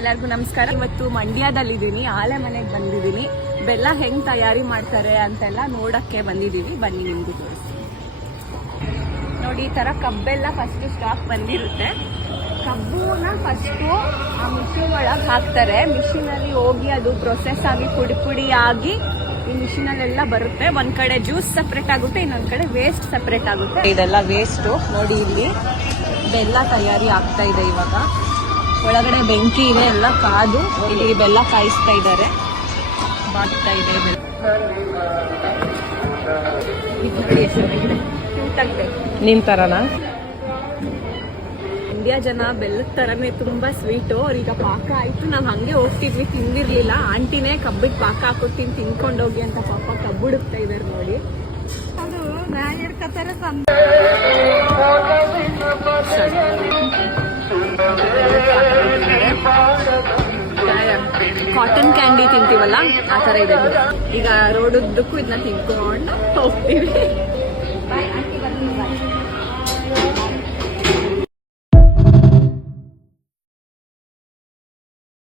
ಎಲ್ಲರಿಗೂ ನಮಸ್ಕಾರ. ಇವತ್ತು ಮಂಡ್ಯದಲ್ಲಿದ್ದೀನಿ, ಆಲೆ ಮನೆಗೆ ಬಂದಿದ್ದೀನಿ. ಬೆಲ್ಲ ಹೆಂಗ್ ತಯಾರಿ ಮಾಡ್ತಾರೆ ಅಂತೆಲ್ಲ ನೋಡಕ್ಕೆ ಬಂದಿದ್ದೀವಿ. ಬನ್ನಿ ನಿಮ್ಗೂ ತೋರಿಸ್ತೀನಿ. ನೋಡಿ, ಈ ತರ ಕಬ್ಬೆಲ್ಲ ಫಸ್ಟ್ ಸ್ಟಾಕ್ ಬಂದಿರುತ್ತೆ. ಕಬ್ಬುನ ಫಸ್ಟು ಆ ಮಿಷಿನ್ ಒಳಗೆ ಹಾಕ್ತಾರೆ. ಮಿಷಿನ್ ಅಲ್ಲಿ ಹೋಗಿ ಅದು ಪ್ರೊಸೆಸ್ ಆಗಿ ಪುಡಿ ಪುಡಿ ಆಗಿ ಈ ಮಿಷಿನ್ ಅಲ್ಲೆಲ್ಲ ಬರುತ್ತೆ. ಒಂದ್ ಕಡೆ ಜ್ಯೂಸ್ ಸಪ್ರೇಟ್ ಆಗುತ್ತೆ, ಇನ್ನೊಂದ್ ಕಡೆ ವೇಸ್ಟ್ ಸಪ್ರೇಟ್ ಆಗುತ್ತೆ. ಇದೆಲ್ಲ ವೇಸ್ಟ್. ನೋಡಿ, ಇಲ್ಲಿ ಬೆಲ್ಲ ತಯಾರಿ ಆಗ್ತಾ ಇದೆ. ಇವಾಗ ಒಳಗಡೆ ಬೆಂಕಿ ಇದೆ, ಎಲ್ಲ ಕಾದು ಇಲ್ಲಿ ಬೆಲ್ಲ ಕಾಯಿಸ್ತಾ ಇದ್ದಾರೆ. ಬಾಗ್ತಾ ಇದೆ ನಿನ್ ತರನ. ಇಂಡಿಯಾ ಜನ ಬೆಲ್ಲದ ತರನೇ ತುಂಬಾ ಸ್ವೀಟು. ಅವ್ರೀಗ ಪಾಕ ಆಯ್ತು, ನಾವ್ ಹಂಗೆ ಹೋಗ್ತಿದ್ವಿ, ತಿಂದಿರ್ಲಿಲ್ಲ. ಆಂಟಿನೇ ಕಬ್ಬಿಗೆ ಪಾಕ ಹಾಕೊಡ್ತೀನಿ ತಿನ್ಕೊಂಡೋಗಿ ಅಂತ ಪಾಪ ಕಬ್ಬು ಹುಡುಕ್ತಾ ಇದಾರೆ. ನೋಡಿ, ಅದು ನಾಯರ್ ಕತರ ಕಾಟನ್ ಕ್ಯಾಂಡಿ ತಿಂತೀವಲ್ಲ, ಆ ತರ ಇದೆ. ಈಗ ರೋಡ್ ಉದ್ದಕ್ಕೂ ಇದನ್ನ ತಿನ್ಕೊಂಡು ಹೋಗ್ತೀವಿ. ಬಾಯ್ ಆಂಟಿ, ಬರ್ತೀನಿ ಬಾಯ್.